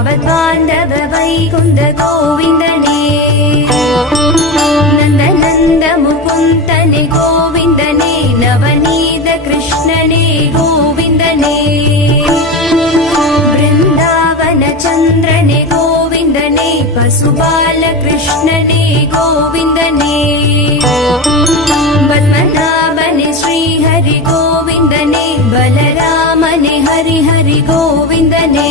ஆபத்பாந்தவ Vaikuntha கோவிந்தனே Nanda Nanda முகுந்தனே கோவிந்தனே Navaneetha கிருஷ்ணனே கோவிந்தனே Brindavan சந்திரனே கோவிந்தனே பசுபால கிருஷ்ணனே கோவிந்தனே பத்மநாபனே Srihari கோவிந்தனே பலராமனே Hari Hari கோவிந்தனே